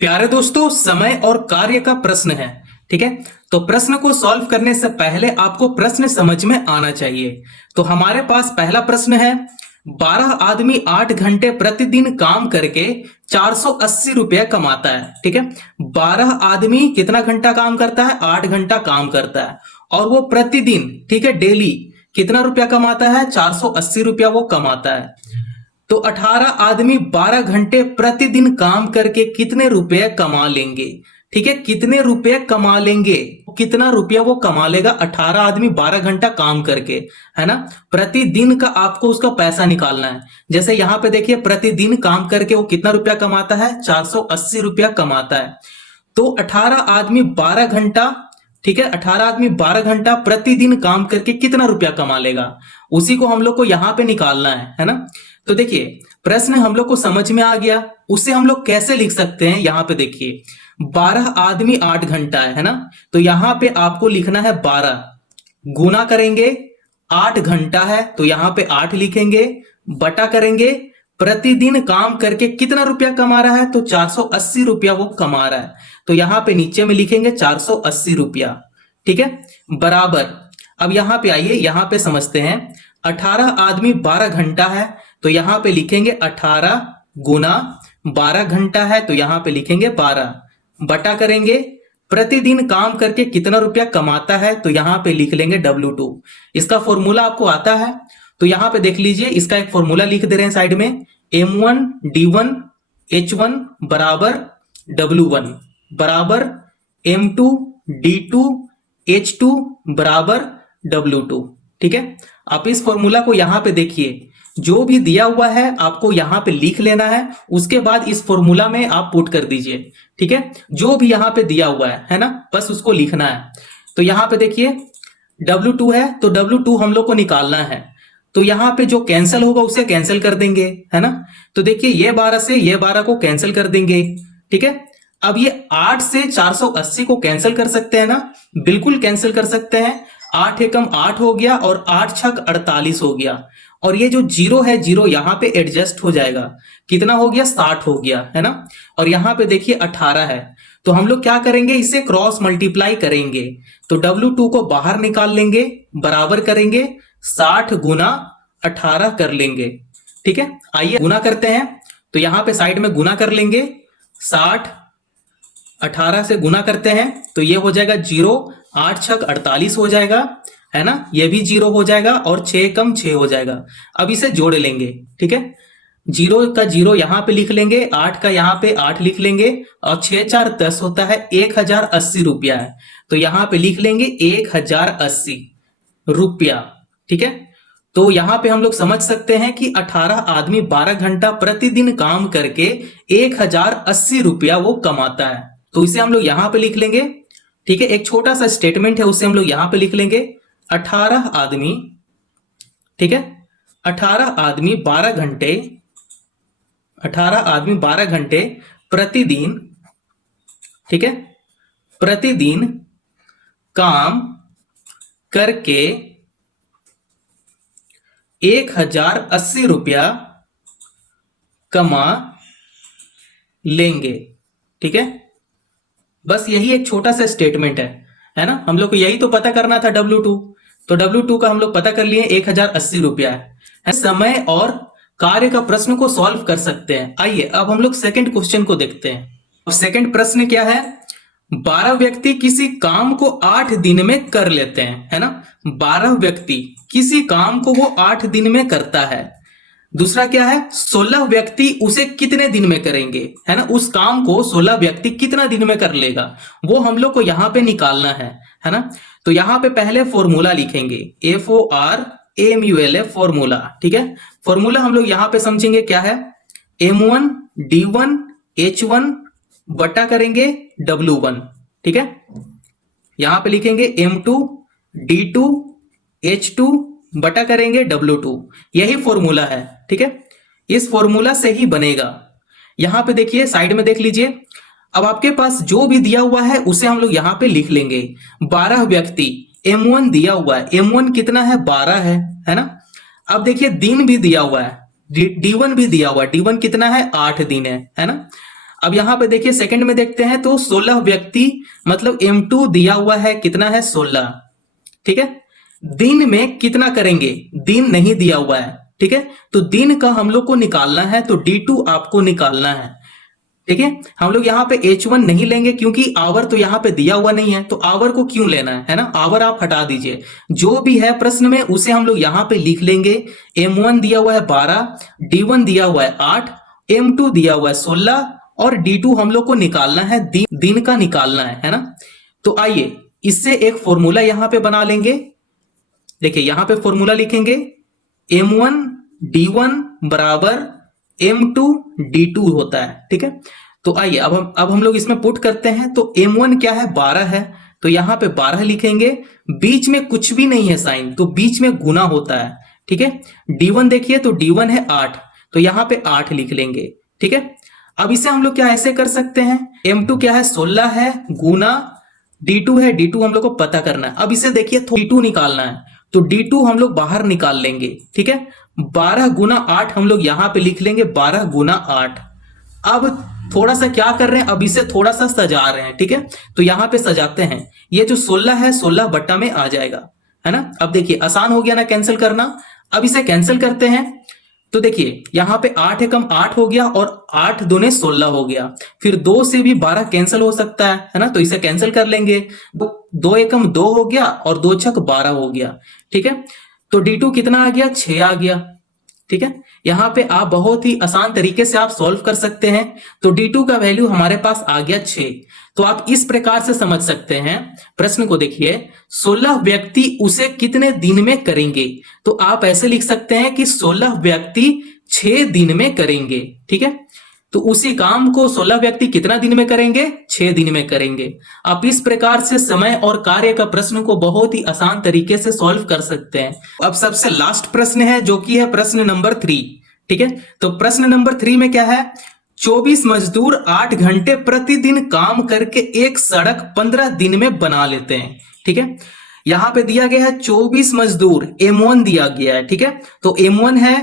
प्यारे दोस्तों, समय और कार्य का प्रश्न है। ठीक है, तो प्रश्न को सॉल्व करने से पहले आपको प्रश्न समझ में आना चाहिए। तो हमारे पास पहला प्रश्न है, 12 आदमी 8 घंटे प्रतिदिन काम करके 480 रुपया कमाता है। ठीक है, 12 आदमी कितना घंटा काम करता है? 8 घंटा काम करता है और वो प्रतिदिन, ठीक है, डेली कितना रुपया कमाता है? 480 रुपया वो कमाता है। तो 18 आदमी 12 घंटे प्रतिदिन काम करके कितने रुपए कमा लेंगे? ठीक है, कितने रुपए कमा लेंगे? कितना रुपया वो कमा लेगा 18 आदमी 12 घंटा काम करके, है ना। प्रतिदिन का आपको उसका पैसा निकालना है। जैसे यहां पे देखिए, प्रतिदिन काम करके वो कितना रुपया कमाता है? 480 रुपया कमाता है। तो 18 आदमी 12 घंटा, ठीक है, 18 आदमी 12 घंटा प्रतिदिन काम करके कितना रुपया कमा लेगा, उसी को हम लोग को यहां पे निकालना है ना। तो देखिए, प्रश्न हम लोग को समझ में आ गया। उसे हम लोग कैसे लिख सकते हैं? यहां पे देखिए, 12 आदमी 8 घंटा है ना, तो यहां पे आपको लिखना है 12 गुना करेंगे 8 घंटा है तो यहां पे 8 लिखेंगे, बटा करेंगे प्रतिदिन काम करके कितना रुपया कमा रहा है, तो 480 रुपया वो कमा रहा है। तो यहां पे नीचे में लिखेंगे 480 रुपया। ठीक है, बराबर। अब यहां पे आइए, यहां पे समझते हैं। 18 आदमी 12 घंटा है तो यहां पे लिखेंगे 18 गुना 12 घंटा है तो यहां पे लिखेंगे 12, बटा करेंगे प्रतिदिन काम करके कितना रुपया कमाता है तो यहां पे लिख लेंगे W2। इसका फॉर्मूला आपको आता है तो यहां पे देख लीजिए, इसका एक फॉर्मूला लिख दे रहे हैं साइड में, M1 D1 H1 बराबर W1 बराबर M2 D2 H2 बराबर W2। ठीक है, आप इस फॉर्मूला को यहां पे देखिए, जो भी दिया हुआ है आपको यहां पे लिख लेना है, उसके बाद इस फॉर्मूला में आप पुट कर दीजिए। ठीक है, जो भी यहां पे दिया हुआ है ना, बस उसको लिखना है। तो यहां पे देखिए W2 है तो W2 हम लोग को निकालना है, तो यहां पे जो कैंसिल होगा उसे कैंसिल कर देंगे, है ना। तो देखिए, ये 12 से ये 12 को कैंसिल कर देंगे। ठीक है, अब ये 8 से 480 को कैंसिल कर सकते हैं ना, बिल्कुल कैंसिल कर सकते हैं। 8 एकम 8 हो गया और 8 छक 48 हो गया, और ये जो जीरो है, जीरो यहां पे एडजस्ट हो जाएगा। कितना हो गया? 60 हो गया, है ना। और यहां पे देखिए 18 है, तो हम लोग क्या करेंगे? इसे क्रॉस मल्टीप्लाई करेंगे, तो W2 को बाहर निकाल लेंगे, बराबर करेंगे 60 गुना 18 कर लेंगे। ठीक है, आइए गुना करते हैं। तो यहां पे साइड में गुना कर लेंगे, 60 18 से गुना करते हैं तो ये हो जाएगा 0, 8 छक 48 हो जाएगा, है ना। ये भी 0 हो जाएगा और 6 कम 6 हो जाएगा। अब इसे जोड़ लेंगे। ठीक है, 0 का 0 यहां पे लिख लेंगे, 8 का यहां पे 8 लिख लेंगे, और 6 4 10 होता है, 1080 रुपया है तो यहां पे लिख लेंगे 1080 रुपया। ठीक है, तो यहां पे हम लोग समझ सकते हैं कि 18 आदमी 12 घंटा प्रतिदिन काम करके 1080 रुपया वो कमाता है, तो इसे हम लोग यहां पे लिख लेंगे। ठीक है, एक छोटा सा स्टेटमेंट है, उसे हम लोग यहां पे लिख लेंगे, 18 आदमी, ठीक है, 18 आदमी 12 घंटे, 18 आदमी 12 घंटे प्रतिदिन, ठीक है, प्रतिदिन काम करके 1080 रुपया कमा लेंगे। ठीक है, बस यही एक छोटा सा स्टेटमेंट है ना। हम लोग को यही तो पता करना था W2, तो W2 का हम लोग पता कर लिए 1080 रुपया है। समय और कार्य का प्रश्न को सॉल्व कर सकते हैं। आइए अब हम लोग सेकंड क्वेश्चन को देखते हैं। अब सेकंड प्रश्न क्या है? 12 व्यक्ति किसी काम को 8 दिन में कर लेते हैं, है ना। 12 व्यक्ति किसी काम को वो 8 दिन में करता है। दूसरा क्या है? 16 व्यक्ति उसे कितने दिन में करेंगे, है ना। उस काम को 16 व्यक्ति कितना दिन में कर लेगा, वो हम लोग को यहां पे निकालना है ना। तो यहां पे पहले फॉर्मूला लिखेंगे, FORMULA फॉर्मूला। ठीक है, फॉर्मूला हम लोग यहां पे समझेंगे क्या है, M1 D1 H1 बटा करेंगे W1। ठीक है, यहां पे लिखेंगे M2 D2 H2 बटा करेंगे W2। यही फॉर्मूला है। ठीक है, इस फॉर्मूला से ही बनेगा। यहां पे देखिए, साइड में देख लीजिए। अब आपके पास जो भी दिया हुआ है उसे हम लोग यहां पे लिख लेंगे। 12 व्यक्ति, M1 दिया हुआ है, M1 कितना है? 12 है ना। अब देखिए दिन भी दिया हुआ है, D1 भी दिया हुआ है, D1 कितना है? 8 दिन है ना। अब यहाँ पे देखिए सेकंड में देखते हैं तो 16 व्यक्ति मतलब M2 दिया हुआ है कितना है 16, ठीक है। दिन में कितना करेंगे, दिन नहीं दिया हुआ है, ठीक है। तो दिन का हम लोग को निकालना है तो D2 आपको निकालना है, ठीक है। हम लोग यहाँ पे H1 नहीं लेंगे क्योंकि आवर तो यहाँ पे दिया हुआ नहीं है, तो आवर को क्यों लेना है ना, आवर आप हटा दीजिए। जो भी है प्रश्न में उसे हम लोग यहाँ पे लिख लेंगे। M1 दिया हुआ है 12, D1 दिया हुआ है 8, M2 दिया हुआ है 16 और D2 हम लोग को निकालना है, दिन का निकालना है ना। तो आइए इससे एक फॉर्मूला यहाँ पे बना लेंगे। देखिए यहाँ पे फॉर्मूला लिखेंगे M1 D1 बराबर M2 D2 होता है, ठीक है। तो आइए अब हम लोग इसमें पुट करते हैं। तो M1 क्या है 12 है, तो यहाँ पे 12 लिखेंगे, बीच में कुछ भी नहीं है साइन, तो बीच में गुना होता है, ठीक है। D1 देखिए तो D1 है 8, तो यहाँ पे 8 लिख लेंगे, ठीक है। अब इसे हम लोग क्या ऐसे कर सकते हैं, M2 क्या है 16 है गुना D2 है, D2 हम लोग को पता करना है। अब इसे देखिए D2 निकालना है, तो D2 हम लोग बाहर निकाल लेंगे, ठीक है। 12 गुना 8 हम लोग यहां पे लिख लेंगे, 12 गुना 8। अब थोड़ा सा क्या कर रहे हैं, अब इसे थोड़ा सा सजा रहे हैं, ठीक है। तो यहां पे सजाते हैं, ये जो 16 है 16 बट्टा में आ जाएगा, है ना। अब देखिए आसान हो गया ना कैंसिल करना। अब इसे कैंसिल करते हैं तो देखिए यहाँ पे 8 एकम 8 हो गया और 8 दूने 16 हो गया, फिर 2 से भी 12 कैंसिल हो सकता है ना, तो इसे कैंसिल कर लेंगे। 2 एकम 2 हो गया और 2 छक 12 हो गया, ठीक है। तो D2 कितना आ गया 6 आ गया, ठीक है। यहाँ पे आप बहुत ही आसान तरीके से आप सॉल्व कर सकते हैं। तो D2 का वैल्यू हमारे पास आ गया 6। तो आप इस प्रकार से समझ सकते हैं प्रश्न को। देखिए 16 व्यक्ति उसे कितने दिन में करेंगे, तो आप ऐसे लिख सकते हैं कि 16 व्यक्ति 6 दिन में करेंगे, ठीक है। तो उसी काम को 16 व्यक्ति कितना दिन में करेंगे, 6 दिन में करेंगे। आप इस प्रकार से समय और कार्य का प्रश्न को बहुत ही आसान तरीके से सॉल्व कर सकते हैं। अब सबसे लास्ट प्रश्न है जो कि है प्रश्न नंबर 3, ठीक है। तो प्रश्न नंबर 3 में क्या है, 24 मजदूर 8 घंटे प्रतिदिन काम करके एक सड़क 15 दिन में बना लेते हैं, ठीक है। यहां पे दिया गया है 24 मजदूर, M1 दिया गया है, ठीक है। तो M1 है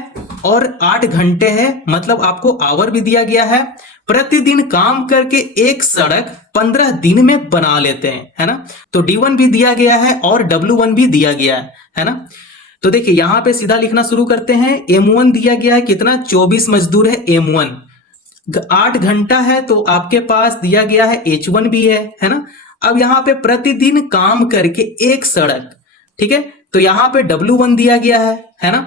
और 8 घंटे है, मतलब आपको आवर भी दिया गया है। प्रतिदिन काम करके एक सड़क 15 दिन में बना लेते हैं, है ना। तो D1 भी दिया गया है और W1 भी दिया गया है ना। तो देखिए यहां पे सीधा लिखना शुरू करते हैं। M1 दिया गया है कितना, 24 मजदूर है M1, 8 घंटा है तो आपके पास दिया गया है H1 भी है ना। अब यहाँ पे प्रतिदिन काम करके एक सड़क, ठीक है। तो यहाँ पे W1 दिया गया है ना।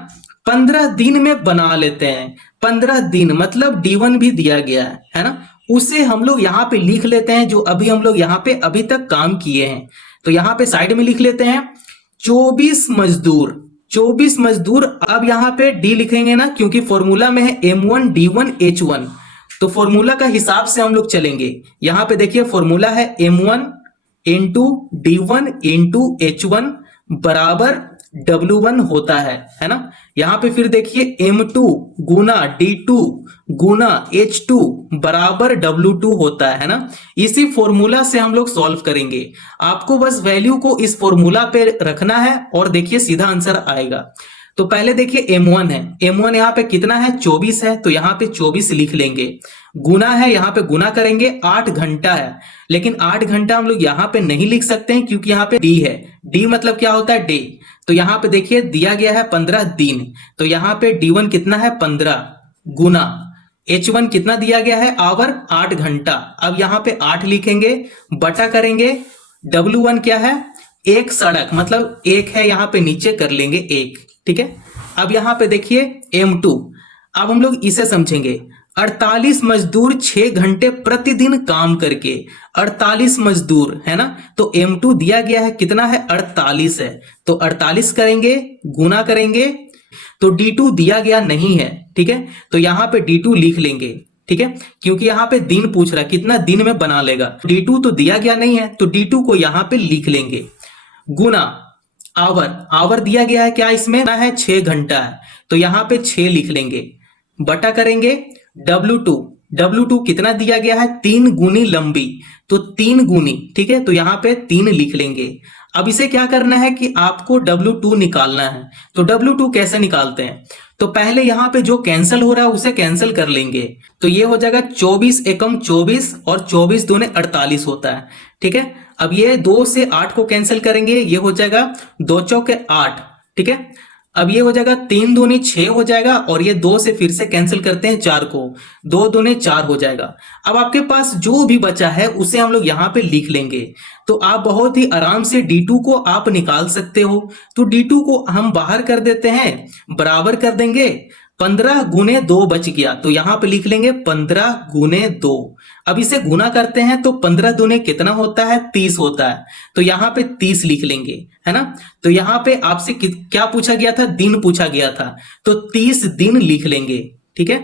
15 दिन में बना लेते हैं, 15 दिन मतलब D1 भी दिया गया है ना। उसे हम लोग यहाँ पे लिख लेते हैं जो अभी हम लोग यहाँ पे अभी तक काम किए हैं। तो यहाँ पे साइड में लिख लेते हैं 24 मजदूर, 24 मजदूर। अब यहाँ पे D लिखेंगे ना, क्योंकि फॉर्मूला में है M1 D1 H1, तो फॉर्मूला का हिसाब से हम लोग चलेंगे। यहाँ पे देखिए फॉर्मूला है M1 into D1 into H1 बराबर W1 होता है ना। यहाँ पे फिर देखिए M2 गुना D2 गुना H2 बराबर W2 होता है ना। इसी फॉर्मूला से हम लोग सॉल्व करेंगे। आपको बस वैल्यू को इस फॉर्मूला पे रखना है और देखिए सीधा आंसर आएगा। तो पहले देखिए M1 है, M1 यहाँ पे कितना है 24 है, तो यहाँ पे 24 लिख लेंगे। गुना है, यहाँ पे गुना करेंगे, 8 घंटा है, लेकिन 8 घंटा हम लोग यहाँ पे नहीं लिख सकते हैं क्योंकि यहाँ पे D है। D मतलब क्या होता है डे, तो यहाँ पे देखिए दिया गया है 15 दिन, तो यहाँ पे D1 कितना है 15 गुना H1 कितना दिया गया है आवर 8 घंटा। अब यहाँ पे 8 लिखेंगे, बटा करेंगे, W1 क्या है एक सड़क, मतलब एक है, यहाँ पे नीचे कर लेंगे एक, ठीक है। अब यहाँ पे देखिए M2, अब हम लोग इसे समझेंगे। 48 मजदूर 6 घंटे प्रतिदिन काम करके, 48 मजदूर है ना। तो M2 दिया गया है कितना है 48 है, तो 48 करेंगे, गुना करेंगे, तो D2 दिया गया नहीं है, ठीक है। तो यहाँ पे D2 लिख लेंगे, ठीक है, क्योंकि यहाँ पे दिन पूछ रहा है कितना दिन में बना लेगा। D2 तो दिया गया नहीं है, तो D2 को यहाँ पे लिख लेंगे। गुना आवर, आवर दिया गया है क्या इसमें है 6 घंटा है, तो यहाँ पे 6 लिख लेंगे, बटा करेंगे W2, W2 कितना दिया गया है 3 गुनी लंबी, तो 3 गुनी, ठीक है, तो यहाँ पे 3 लिख लेंगे। अब इसे क्या करना है कि आपको W2 निकालना है। तो W2 कैसे निकालते हैं, तो पहले यहाँ पे जो कैंसिल हो रहा है उसे कैंसिल कर लेंगे। तो ये हो जाएगा 24 एकम 24 और 24 दूने 48 होता है। ठीक है, अब ये 2 से 8 को कैंसिल करेंगे, ये हो जाएगा 2 चौके 8। ठीक है, अब ये हो जाएगा 3 दूनी 6 हो जाएगा और ये 2 से फिर से कैंसिल करते हैं 4 को, 2 दूनी 4 हो जाएगा। अब आपके पास जो भी बचा है उसे हम लोग यहाँ पे लिख लेंगे। तो आप बहुत ही आराम से D2 को आप निकाल सकते हो। तो D2 को हम बाहर कर देते हैं, बराबर कर देंगे 15 गुने 2 बच गया, तो यहां पे लिख लेंगे 15 गुने 2। अब इसे गुना करते हैं तो 15 दूने कितना होता है, 30 होता है, तो यहां पे 30 लिख लेंगे, है ना। तो यहां पे आपसे क्या पूछा गया था, दिन पूछा गया था, तो 30 दिन लिख लेंगे। ठीक है,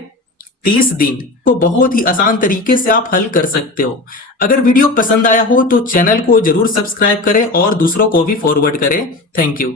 30 दिन को बहुत ही आसान तरीके से आप हल कर सकते हो। अगर वीडियो पसंद आया हो तो चैनल को जरूर सब्सक्राइब करें और दूसरों को भी फॉरवर्ड करें। Thank you.